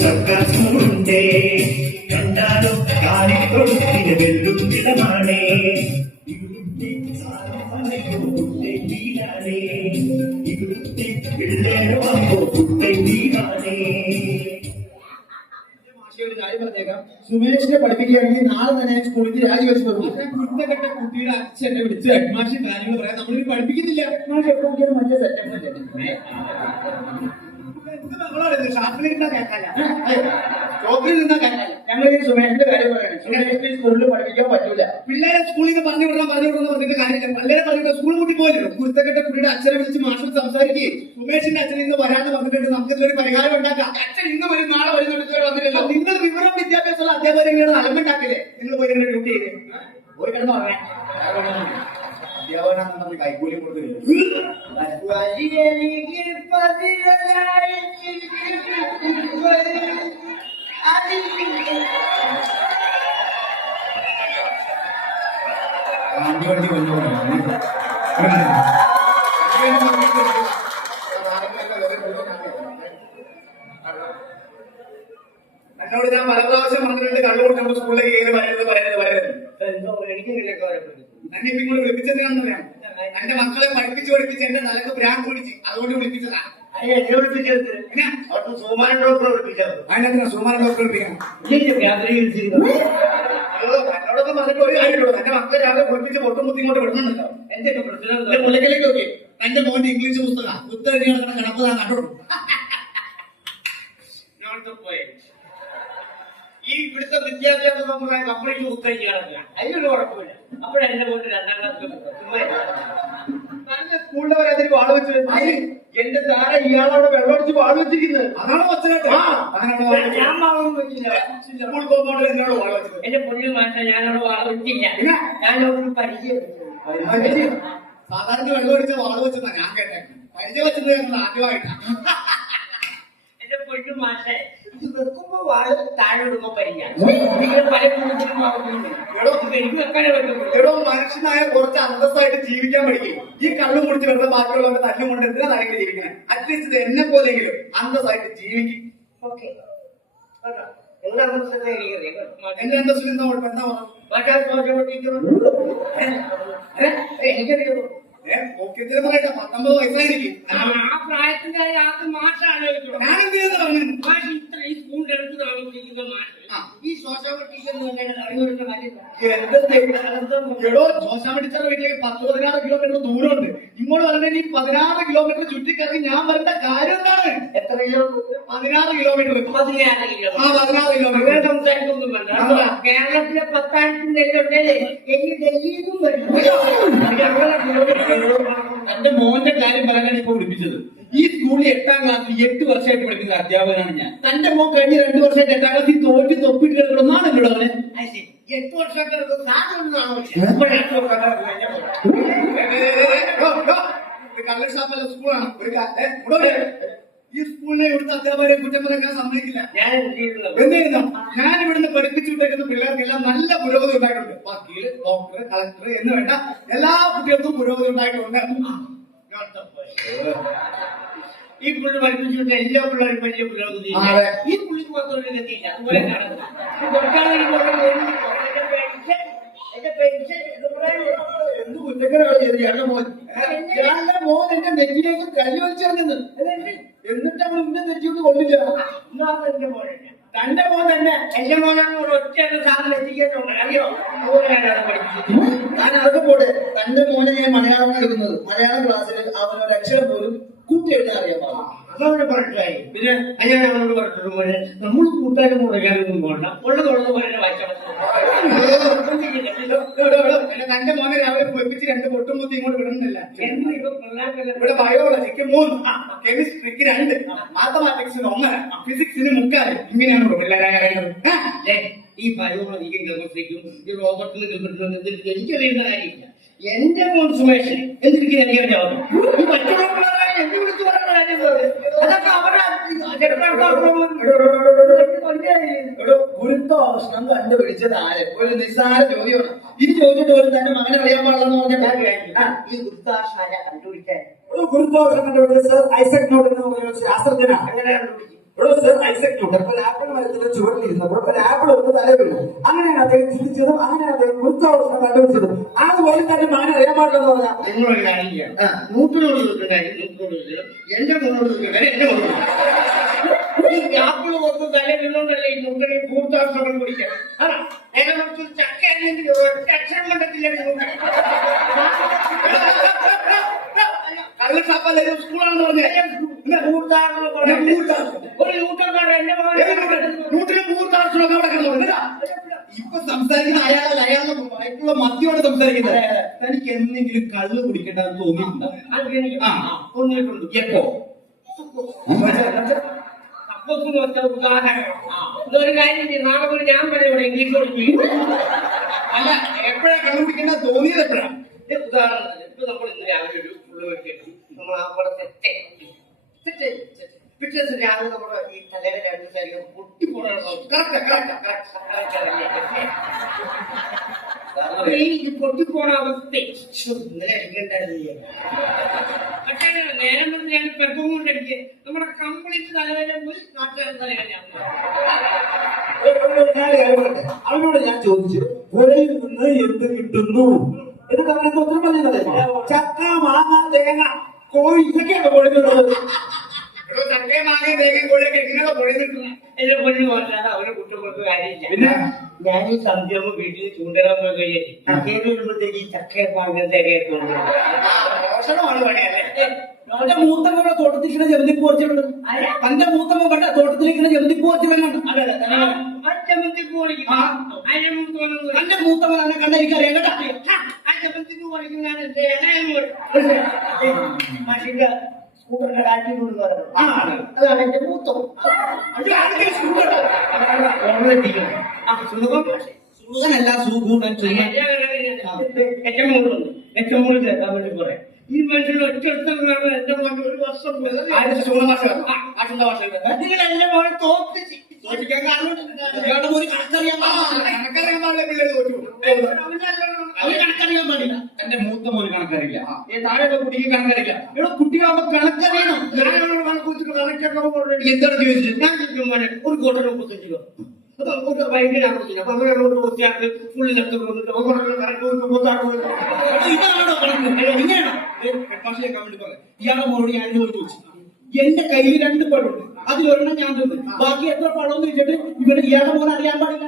സർക്കാർ സ്കൂളുണ്ടേ കണ്ടാലോ കാലിത്തൊഴുത്തിന് വെല്ലും ഇടമാണേ ഇവിടുത്തെ പിള്ളേരോ അപ്പോ കുട്ടൈ വീടാണേ. സുമേഷിനെ പഠിപ്പിക്കുകയാണെങ്കിൽ നാളെ തന്നെ സ്കൂളിൽ രാജിവെച്ച് കുരുത്തക്കെട്ട കുട്ടിയുടെ അച്ഛനെ വിളിച്ച് ഹെഡ്മാഷി കാര്യങ്ങൾ പറയാൻ നമ്മളിത് പഠിപ്പിക്കുന്നില്ല. മറ്റേ സെറ്റപ്പ് ഞങ്ങൾ ഈ സുമേഷിന്റെ കാര്യം പറയണം. സുമേഷിന് സ്കൂളിൽ പഠിപ്പിക്കാൻ പറ്റൂല. പിള്ളേരെ സ്കൂളിൽ നിന്ന് പറഞ്ഞു വിടണം പറഞ്ഞിട്ട് കാര്യമില്ല. പിള്ളേരെ പറഞ്ഞിട്ട് സ്കൂൾ കൂട്ടി പോയല്ലോ. കുരുത്തക്കെട്ട കുട്ടിയുടെ അച്ഛനെ വിളിച്ച് മാഷിൽ സംസാരിക്കുകയും സുമേഷിന്റെ അച്ഛൻ ഇന്ന് വരാന്ന് പറഞ്ഞിട്ടുണ്ട്. നമുക്ക് ഇതിലൊരു പരിഹാരം ഉണ്ടാക്കാം. അച്ഛൻ ഇന്ന് വരും നാളെ വരും വന്നില്ലല്ലോ. നിങ്ങൾ വിവരം വിദ്യാഭ്യാസമുള്ള അധ്യാപകരെയാണ് അലമ്പുണ്ടാക്കില്ലേ? നിങ്ങൾ പോയി നിങ്ങളുടെ ഡ്യൂട്ടി ചെയ്ത് പോയി കിടന്നു പറയാൻ അധ്യാപകനാണെന്ന് പറഞ്ഞ് കൈക്കൂലി കൊടുത്തില്ല. വണ്ടി എന്നോട് ഞാൻ പല പ്രാവശ്യം പറഞ്ഞിട്ടുണ്ട് കള്ളു കൊടുക്കുമ്പോൾ സ്കൂളിലേക്ക് കയറി വരരുത്. എന്നെ ഇപ്പൊ ഇങ്ങോട്ട് വിളിപ്പിച്ചതിനാണെന്നറിയാം. എന്റെ മക്കളെ പഠിപ്പിച്ച് എന്റെ തലക്ക് ഭ്രാന്ത് പിടിച്ച് അതുകൊണ്ട് വിളിപ്പിച്ചതാ. സുമാരൻ ഡോക്ടറെ വിളിപ്പിച്ചത് അതിനെന്തിനാ സുമാരൻ ഡോക്ടറെ വിളിപ്പിക്കണം? എന്നോടൊക്കെ പറഞ്ഞിട്ട് ഒരു കാര്യമുള്ളൂ. എന്റെ മക്കളെ രാവിലെ കുളിപ്പിച്ച് പൊട്ടും കുത്തി ഇങ്ങോട്ട് വിടണമല്ലോ. എന്തൊക്കെ പ്രശ്നം മുലക്കിലേക്ക് നോക്കി എന്റെ മോന്റെ ഇംഗ്ലീഷ് പുസ്തകം ഉത്തരഞ്ഞ് കിടക്കുന്ന കിടപ്പ് താൻ കണ്ടു. ഈ ഇവിടുത്തെ വിദ്യാഭ്യാസ സമ്പ്രദായം കംപ്ലീറ്റ് ഉത്തരഞ്ഞ് കിടക്കുക. അതിനൊരു കുഴപ്പമില്ല. അപ്പോഴെന്റെ മോട്ട് 2ാം ക്ലാസ് സ്കൂളിൽ അതിന് വാള് വെച്ച് എന്റെ താര ഇയാളവിടെ വെള്ളമടിച്ച് വാള് വെച്ചിരിക്കുന്നത്. അതാണ് ഞാൻ വാളൊന്നും വെച്ചില്ല. സ്കൂൾ പോകുമ്പോൾ എന്നോട് വാള് വെച്ചത്. എന്റെ പൊന്നു മാഷ ഞാനവിടെ വാള വെച്ചില്ല. ഞാനവിടെ പരിചയം സാധാരണ വെള്ളം അടിച്ച വാള് വെച്ചതാ ഞാൻ കേട്ടേ. പരിചയം വെച്ചത് ഞങ്ങൾ ആദ്യമായിട്ടാണ്. എന്റെ പൊന്നു മാഷ ഇത് വെക്കുമ്പോ വാള് താഴെ വിടുമ്പോ പരിചയം പല എനിക്ക് വെക്കാനേ പറ്റുള്ളൂ. എടോ മനുഷ്യനായ കുറച്ച് അന്തസ്സായിട്ട് ജീവിക്കാൻ പഠിക്കും. ഈ കള്ളും കുടിച്ച് വെറുതെ ബാക്കിയുള്ളവരുടെ തല്ലും കൊണ്ട് എന്തിനാ താങ്കൾ ജീവിക്കണേ? അറ്റ്ലീസ്റ്റ് എന്നെ പോലെങ്കിലും അന്തസ്സായിട്ട് ജീവിക്കും. എന്റെ അന്തസ്സിൽ എന്താ കുഴപ്പം? എനിക്കറിയാമോ ഓക്കെത്തിനും പറയട്ടെ. 19 വയസ്സായിരിക്കും. ആ പ്രായത്തിന്റെ മാഷാണ് ഞാനെന്ത് ചെയ്യുന്ന പറഞ്ഞു? ഈ സ്കൂളിന്റെ അടുത്ത് താമസിക്കുന്ന മാഷ് ഈ ശോശാമ ടീച്ചർ എടോ ശോശാമ ടീച്ചറുടെ വീട്ടിലേക്ക് 10-16 കിലോമീറ്റർ ദൂരമുണ്ട്. ഇങ്ങോട്ട് പറഞ്ഞാൽ ഈ 16 കിലോമീറ്റർ ചുറ്റിക്കറങ്ങി ഞാൻ വരേണ്ട കാര്യം എന്താണ്? എത്ര കിലോമീറ്റർ? 16 കിലോമീറ്റർ. 16 കിലോമീറ്റർ. 16 കിലോമീറ്റർ സംസാരിക്കൊന്നും വേണ്ട. കേരളത്തിലെ 10,000 എനിക്ക് ഡൽഹിയിലും വരും. എന്റെ മോന്റെ കാര്യം പറയാനാണ് ഇപ്പൊ വിളിപ്പിച്ചത്. ഈ സ്കൂളിൽ 8ാം ക്ലാസ്സിൽ 8 വർഷമായിട്ട് പഠിക്കുന്ന അധ്യാപകനാണ് ഞാൻ. തന്റെ മോൻ കഴിഞ്ഞ 2 വർഷമായിട്ട് 8ാം ക്ലാസ്സിൽ തോറ്റി തൊപ്പിട്ട് കിടക്കണമെന്നാണ് എന്നോട് അവനെ. 8 വർഷമൊക്കെ സാധനമാണോ? കള്ളർ ഷാപ്പല്ല സ്കൂളാണ്. ഈ സ്കൂളിനെ ഇവിടുത്തെ അധ്യാപകരെ കുറ്റം പറയാൻ സമ്മതിക്കില്ല. എന്ത് ചെയ്യുന്നു? ഞാൻ ഇവിടുന്ന് പഠിപ്പിച്ചു വിട്ടേക്കുന്ന പിള്ളേർക്കെല്ലാം നല്ല പുരോഗതി ഉണ്ടായിട്ടുണ്ട്. വക്കീൽ, ഡോക്ടർ, കളക്ടർ എന്ന് വേണ്ട എല്ലാ കുട്ടികൾക്കും പുരോഗതി ഉണ്ടായിട്ടുണ്ട്. ഈ പുള്ളി പഠിപ്പിച്ചിട്ട് എല്ലാ പിള്ളേരും വലിയ പുരോഗതി. ഈ പുള്ളിക്ക് മാത്രം എത്തിയില്ല. അതുപോലെ എന്ത് കുറ്റങ്ങളാണ് ചെയ്ത് ഞങ്ങളുടെ മോൻ? ഞങ്ങളുടെ മോൻ എന്റെ നെറ്റിലേക്ക് കല്ല് വലിച്ചെറിഞ്ഞത്. എന്നിട്ട് അവൾ ഇന്നെ നെറ്റിയൊന്നും കൊണ്ടില്ല. തന്റെ മോൻ തന്നെ എന്റെ മോനാണ് ഒറ്റ സാധനം എത്തിക്കുന്നുണ്ട്. അറിയോ? അതുപോലെയാണ് പഠിപ്പിച്ചത്. ഞാൻ അതൊക്കെ പോട്ടെ. തന്റെ മോനെ ഞാൻ മലയാളം എടുക്കുന്നത്. മലയാളം ക്ലാസ്സിൽ അവനൊരു അക്ഷരം പോലും കൂട്ടി എഴുതാൻ അറിയാൻ പാടില്ല. അതവനെ പറഞ്ഞിട്ടായി. പിന്നെ ഞാൻ അവനോട് പറഞ്ഞിട്ട് പോലെ നമ്മൾ കൂട്ടാനും മുറകാനൊന്നും പോകണ്ട. ഉള്ളതുള്ളത് പോലെ വായിച്ചാൽ തന്റെ മോനെ രാവിലെ പൊയ്പ്പിച്ച് 2 പൊട്ടുമുത്തി ഇങ്ങോട്ട് വിടുന്നില്ല. ഇവിടെ ബയോളജിക്ക് 3, കെമിസ്ട്രിക്ക് 2, മാത്തമാറ്റിക്സിന് 1, ഫിസിക്സിന് 3. ഇങ്ങനെയാണ് പിള്ളേരായ ഈ ബയോളജിക്കും കെമിസ്ട്രിക്കും ഈ റോബോട്ടിനും കെമിസ്ട്രിക്കും എന്തിട്ട് എനിക്കറിയുന്ന കാര്യമില്ല. എന്റെ മോൻ സുമേഷ് എന്തിരിക്കും എനിക്കറിയാവുന്നു. ഈ മറ്റുള്ള പിള്ളേരെ എന്നെ വിളിച്ചു പറയുന്ന കാര്യം അതൊക്കെ അവരുടെ ഗുരുത്വാകർഷണം കണ്ടുപിടിച്ചത് ആര്? ഒരു നിസ്സാര ചോദ്യമാണ്. ഇത് ചോദിച്ചിട്ട് പോലും തന്റെ മകനെ അറിയാൻ പാടില്ലെന്ന് പറഞ്ഞാൽ ഈ ഗുരുത്വാകർഷണം കണ്ടുപിടിക്കാൻ ഗുരുത്വാകർഷണം കണ്ടുപിടിച്ചത് ഐസക് ന്യൂട്ടൻ എന്ന ശാസ്ത്രജ്ഞനാണ്. അങ്ങനെ കണ്ടുപിടിക്കും. ഇവിടെ സർ ഐസക് ന്യൂട്ടൻ ഒരു ആപ്പിൾ മരത്തിന്റെ ചുവട്ടിലിരുന്നപ്പോൾ ഒരു ആപ്പിൾ ഒന്ന് തല വീണു. അങ്ങനെയാണ് അദ്ദേഹം ചിന്തിച്ചതും അങ്ങനെയാണ് അദ്ദേഹം ഗുരുത്വാകർഷണം കണ്ടുപിടിച്ചതും. അതുപോലെ തന്നെ മാനം അറിയാൻ പാടില്ലെന്ന് പറഞ്ഞാൽ നിങ്ങളൊരു കാര്യം ചെയ്യാം. നൂറ്റിനോട് ചോദിക്കുന്ന കാര്യം നൂറ്റിനോട് ചോദിക്കണം, എന്റെ മോനോട് ചോദിക്കുന്ന കാര്യം എന്റെ മോനോട് ചോദിക്കണം. ഈ ആപ്പിൾ കൊടുത്ത് തലയിലുള്ളതല്ലേ ഈ നൂറ്റനെ ഭൂതാശ്രമം കുടിക്കാൻ. അതാ നേരെ കുറച്ച് ചക്ക അല്ലെങ്കിൽ ഒറ്റ അക്ഷരം കണ്ടെത്തില്ല. കള്ളഷാപ്പല്ലേ സ്കൂളാണെന്ന് പറഞ്ഞാൽ ഒരു ന്യൂട്ടൻകാരൻ എന്റെ നൂറ്റിന് ഭൂതാശ്രമം അവിടെ കിടന്നു. ഇപ്പൊ സംസാരിക്കുന്ന അയാളുള്ള മദ്യമാണ് സംസാരിക്കുന്നത്. തനിക്ക് എന്തെങ്കിലും കള്ള് കുടിക്കേണ്ടെന്ന് തോന്നിയിട്ടുണ്ടോ? തോന്നിയിട്ടുണ്ട്. എപ്പോ? ഉദാഹരണം ഇതൊരു കാര്യം ചെയ്യും. നാളെ ഒരു ഞാൻ വരെ ഇവിടെ ഇംഗ്ലീഷ് പഠിപ്പിക്കും. അല്ല, എപ്പോഴാ കള്ള് കുടിക്കേണ്ടത് തോന്നിയത് എപ്പോഴാണ്? ഉദാഹരണത്തിന് ഇപ്പൊ നമ്മൾ ഇന്ന് രാവിലെ ഒരു ഫുള്ള് വെട്ടിയിട്ട് നമ്മൾ അവിടെ പിറ്റേ ദിവസം രാവിലെ നമ്മുടെ ഈ തലയുടെ രണ്ട് ശരീരം പൊട്ടിപ്പോണോ ഈ പൊട്ടിപ്പോണ അവസ്ഥ ഇന്നലെ അടിക്കണ്ടായിരുന്നു. പക്ഷേ നേരം വന്ന് ഞാൻ പെർഫോം കൊണ്ടടിക്കുക നമ്മുടെ കംപ്ലീറ്റ് തലവേദന പോയി നാട്ടുകാരുടെ തലവേദന. അവനോട് ഞാൻ ചോദിച്ചു, പുഴയിൽ നിന്ന് എന്ത് കിട്ടുന്നു എന്നിട്ട് അവനൊക്കെ ഉത്തരം പറഞ്ഞത് ചക്ക, മാങ്ങ, തേങ്ങ, കോഴി ഇതൊക്കെയാണ് പുഴയിലുള്ളത്. ചക്കയും മാങ്ങയും തേങ്ങയും കോഴിയൊക്കെ എങ്ങനെയാണ് പുഴയിൽ എന്റെ പൊന്നു പറഞ്ഞാൽ അവരെ കുറ്റപ്പെടുത്ത കാര്യമില്ല. പിന്നെ ഞാൻ ഈ സന്ധ്യയാകുമ്പോ വീട്ടിൽ ചൂണ്ടിടാൻ പോയി കഴിഞ്ഞാൽ കേറി വരുമ്പോഴത്തേക്ക് ഈ ചക്കയും മാങ്ങയും തേങ്ങയൊക്കെ മോശമാണ് പണിയല്ലേ. അവന്റെ മൂത്തമ്മ തോട്ടത്തിലിരിക്കുന്ന ജമന്തിപ്പൂ വെച്ചിട്ടുണ്ട്. തന്റെ മൂത്തമ്മ കണ്ട തോട്ടത്തിലിരിക്കുന്ന ജമന്തിപ്പൂ വെച്ചിട്ടുണ്ട്. തന്റെ മൂത്തമ്മ തന്നെ കണ്ട എനിക്കറിയാം കേട്ടോ. അതാണ് എന്റെ മൂത്തം. സുഖനല്ല സുഖൂടൻ ഏറ്റവും കൂടുതൽ ചേർക്കാൻ വേണ്ടി പറയാം. ഈ മനുഷ്യൻ ഒറ്റ എന്റെ മോൻ ഒരു വർഷം നിങ്ങൾ എന്റെ മോനെ തോപ്പിച്ച് തോറ്റിക്കാൻ കാരണം കണക്കറിയാൻ പാടില്ല. എന്റെ മൂത്ത മോന് കണക്കറിയില്ല, താഴെയുള്ള കുട്ടിക്ക് കണക്കറിയില്ല. ഇവിടെ കുട്ടികളാകുമ്പോ കണക്കറിയണം. എന്താണ് ചോദിച്ചത്? ഞാൻ മോനെ ഒരു കോട്ട 35 രൂപ ഭയങ്കര ആഘോഷില്ല. അപ്പൊ അങ്ങനെ ഫുള്ള് ഇതാണോ കണക്ക്? ഇങ്ങനെയാണോ? ഭാഷയേക്കാൻ വേണ്ടി പറയാം. ഇയാളെ മോളോട് ഞാൻ ചോദിച്ചു, എന്റെ കയ്യിൽ 2 പഴമുണ്ട്, അതിലൊരെണ്ണം ഞാൻ തിന്നു, ബാക്കി എത്ര പഴം വെച്ചിട്ട് ഇവിടെ ഇയാളുടെ മോൻ അറിയാൻ പാടില്ല.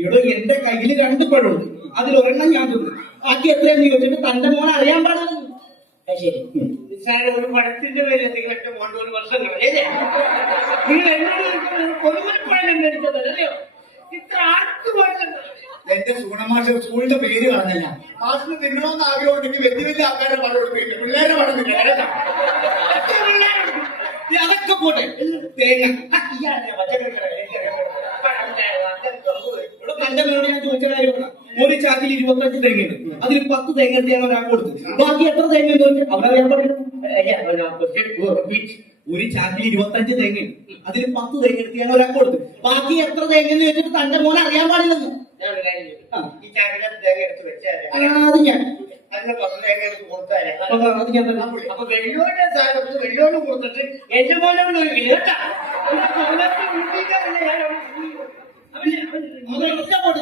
ഇവിടെ എന്റെ കയ്യിൽ 2 പഴമുണ്ട്, അതിലൊരെണ്ണം ഞാൻ തിന്നു, ബാക്കി എത്രയെന്ന് ചോദിച്ചിട്ട് തന്റെ മോൻ അറിയാൻ പാടില്ല. ശരി, ഒരു പഴത്തിന്റെ പേര് നിങ്ങളൊക്കെ മോണ്ട് ഒരു വർഷം കളയല്ലേ? നിങ്ങൾ എന്നോട് പൊതുമൽപ്പഴം മേടിച്ചതല്ലയോ? ഇത്ര ആർക്കുമായിട്ട് എന്റെ സൂണമാഷ സ്കൂളിന്റെ പേര് പറഞ്ഞല്ല. മാഷിന് തിന്നണമെന്ന് ആഗ്രഹം ഉണ്ടെങ്കിൽ വലിയ വലിയ ആൾക്കാരെ പണം കൊടുക്കില്ല, പിള്ളേരെ പണം കിട്ടില്ല. അതൊക്കെ പോട്ടെ. തേങ്ങ തന്റെ പേരോട് ഞാൻ ചോദിച്ച കാര്യമാണ്. ഒരു ചാക്കിൽ 25 തേങ്ങയുണ്ട്, അതിൽ 10 തേങ്ങ ഞാൻ ഒരാൾക്ക് കൊടുത്തു, ബാക്കി എത്ര തേങ്ങ ചോദിച്ചു അവരറിയാൻ പാടില്ല. ഒരു ചാക്കിൽ 25 തേങ്ങയുണ്ട്, അതിൽ 10 തേങ്ങ എടുത്ത് ഞാൻ ഒരാൾക്ക് കൊടുത്തു, ബാക്കി എത്ര തേങ്ങ എന്ന് ചോദിച്ചിട്ട് തന്റെ മോനെ അറിയാൻ പാടില്ലെന്ന്. ഈ ചാക്കിലെ തേങ്ങ എടുത്ത് വെച്ചാൽ അത് ഞാൻ അതിന് 10 തേങ്ങ എടുത്ത് കൊടുത്താലേ അപ്പൊ വെള്ളോന്റെ സ്ഥാനത്ത് വെള്ളോന് കൊടുത്തിട്ട് എന്റെ മോനെ ഒരു കേട്ടാ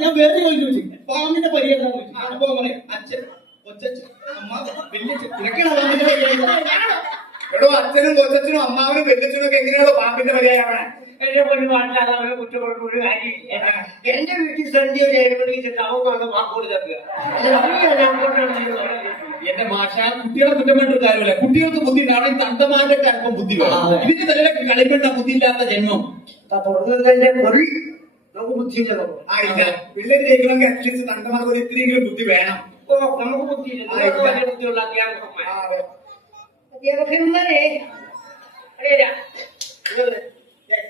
ഞാൻ വേറെ ചോദിച്ചു, പാമ്പിന്റെ പരിഹാരം അപ്പൊ പറയാം അച്ഛൻ, കൊച്ചച്ഛൻ, അമ്മ, വല്യച്ഛൻ, ഇതൊക്കെയാണ് പാമ്പിന്റെ പരിഹാരം. എടോ, അച്ഛനും കൊച്ചച്ഛനും അമ്മാവനും വല്യച്ഛനും ഒക്കെ എങ്ങനെയാണോ പാമ്പിന്റെ പരിഹാരം? എന്റെ പൊന്നു പാടില്ലാതെ അവരെ കുറ്റപ്പെടുന്ന ഒരു കാര്യമില്ല. എന്റെ വീട്ടിൽ സന്ധ്യ ചെന്ന് അവർക്ക് വന്ന് വാക്കോട് തക്കുക. എന്റെ ഭാഷ കുട്ടികളെ കുറ്റപ്പെട്ടൊരു കാര്യമല്ല. കുട്ടികൾക്ക് ബുദ്ധി ഉണ്ടാവണം, തന്തമാരുടെ അല്പം ബുദ്ധി വേണം. ഇതിന്റെ തലയിലൊക്കെ കളിപ്പെട്ട ബുദ്ധിയില്ലാത്ത ജന്മം തുടങ്ങുന്നതിന്റെ പൊറി നമുക്ക് ബുദ്ധിയില്ല. പിള്ളേര് ജയിക്കണമെങ്കിൽ അറ്റ്ലീസ്റ്റ് തന്തമാർക്ക് ഒരു ഇത്തിരിയെങ്കിലും ബുദ്ധി വേണം. നമുക്ക് ബുദ്ധിയില്ല. ബുദ്ധിയുള്ള അധ്യാപകന്മാരെ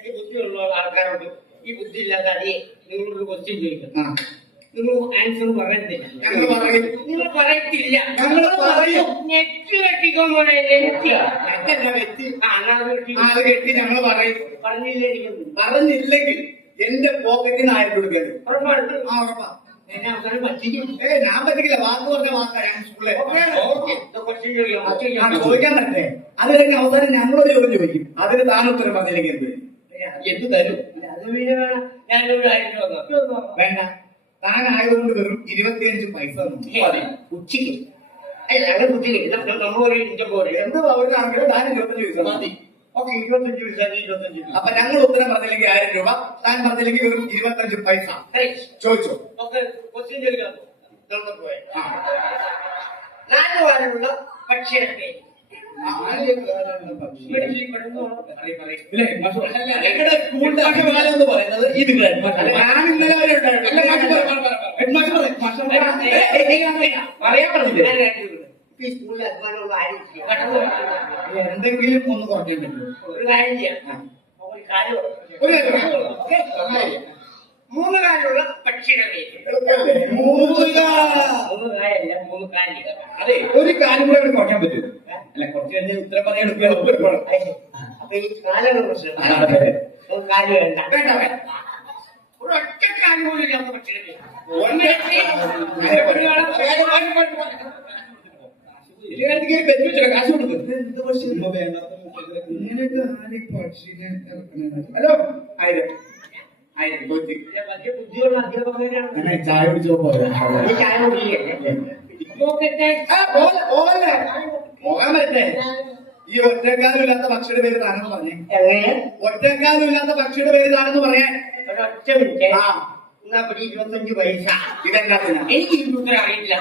ഈ ബുദ്ധിയുള്ള ആൾക്കാരോട് ഈ ബുദ്ധി ഇല്ലാത്ത അടിയെ നിങ്ങളൊരു ക്വസ്റ്റ്യൻ ചോദിക്കും, നിങ്ങൾ ആൻസർ പറയത്തില്ല. നിങ്ങൾ പറയത്തില്ല. നെറ്റ് കെട്ടിക്കോ മോനെ, കെട്ടി ഞങ്ങൾ പറയും. പറഞ്ഞില്ലേ? പറഞ്ഞില്ലെങ്കിൽ എന്റെ പോക്കറ്റിൽ നിന്ന് 1000 കൊടുക്കരുത്. ഉറപ്പാണ്. ഉറപ്പാ. എന്നെ അവസാനം പറ്റിക്കും. ഞാൻ പറ്റില്ല, വാക്ക് പറഞ്ഞ വാക്കാ ഞാൻ സ്കൂളിലെ. ഓക്കേ. ഇത് കുറച്ച് ചോദിക്കാം, കുറച്ച് ആ, ചോദിക്കാം. ചോദിക്കാൻ പറ്റേ? അത് കഴിഞ്ഞ് അവസാനം ഞങ്ങളൊരു ചോദ്യം ചോദിക്കും, അതിന് താൻ ഉത്തരം പറഞ്ഞില്ലെങ്കിൽ എന്ത്? എന്ത് തരും? അത് പിന്നെ വേണം. ഞാനൊരു കാര്യം ചോദിക്കാം. വേണ്ട, താൻ ആയതുകൊണ്ട് വെറും 25 പൈസ തന്നു. മതി. ഉച്ചയ്ക്ക് അല്ല, അങ്ങനെ ഉച്ചയ്ക്ക് നമ്മളൊരു ഇഞ്ചം പോലെ എന്ത് അവരാണെങ്കിലും താൻ 25 പൈസ മതി. ഓക്കെ. 25 പൈസ, 25 രൂപ. അപ്പൊ ഞങ്ങൾ ഉത്തരം പറഞ്ഞില്ലെങ്കിൽ 1000 രൂപ, താൻ പറഞ്ഞില്ലെങ്കിൽ വെറും 25 പൈസ. Correct. ചോദിച്ചോ? ഓക്കെ, ക്വസ്റ്റ്യൻ ചോദിക്കാം. നമുക്ക് പോയി. 4 കാലുള്ള പക്ഷിയുടെ പേര്. മെഡിക്കൽ പഠിക്കുന്നു. ഇല്ലേ, മാഷ് പറഞ്ഞ ഞങ്ങളുടെ സ്കൂളിന്റെ അഭിമാനം എന്ന് പറയുന്നത് ഈ നിങ്ങളുടെ headmaster. ഞാൻ ഇന്നലെ വരെ ഉണ്ടായിരുന്നു. അല്ല, മാഷ് പറ. headmaster പറ. മാഷ് പറ. പറയാൻ പറഞ്ഞില്ലേ? ഞാൻ കേട്ടിട്ടുണ്ട്. ഈ സ്കൂളിൽ അഭിമാനമുള്ള ആരും ഇല്ല. പെട്ടെന്ന് പറഞ്ഞു. എന്തെങ്കിലും ഒന്ന് കുറഞ്ഞിട്ടുണ്ടോ? ഒരു കാര്യം ചെയ്യാം. ഒരു കാര്യം ഒരു കാര്യം. ഓക്കേ? 3 കാലുള്ള പക്ഷിയുടെ പേര്. മൂന്ന് 3 കാലല്ല, 3 കാലി. അതെ, ഒരു കാര്യം കൂടെ അവിടെ കുറയ്ക്കാൻ പറ്റുമോ? അല്ല, കുറച്ച് കഴിഞ്ഞ് ഉത്തരം പറയാൻ എളുപ്പമാണ്. അപ്പൊ ഈ കാലാണ് പ്രശ്നം. ഒരു കാല് വേണ്ട. വേണ്ട, വേണ്ട. ഒരു ഒറ്റ കാല് പോലും ഇല്ലാത്ത പക്ഷിയുടെ പേര്. കാശ് കൊടുക്കും. ഇങ്ങനെയൊക്കെ ആര് പക്ഷിനെ ഇറക്കണത്? ഹലോ, 1000 ചോദിച്ചു. വലിയ ബുദ്ധിയുള്ള അധ്യാപകരാണ്. അങ്ങനെ ചായ കുടിച്ചോ പോരാ? ഈ ചായ കുടിക്കല്ലേ? നോക്കട്ടെ. പോകാൻ പറ്റേ? ഈ ഒറ്റക്കാലും ഇല്ലാത്ത പക്ഷിയുടെ പേര് താനെന്ന് പറഞ്ഞേ. എങ്ങനെ? ഒറ്റക്കാലും ഇല്ലാത്ത പക്ഷിയുടെ പേര് താനെന്ന് പറയാൻ. ഒരൊറ്റ മിനിറ്റ്. ആ, എന്നാ 25 പൈസ. ഇതെന്നാ എനിക്ക് ഈ ഉത്തരം അറിയില്ല.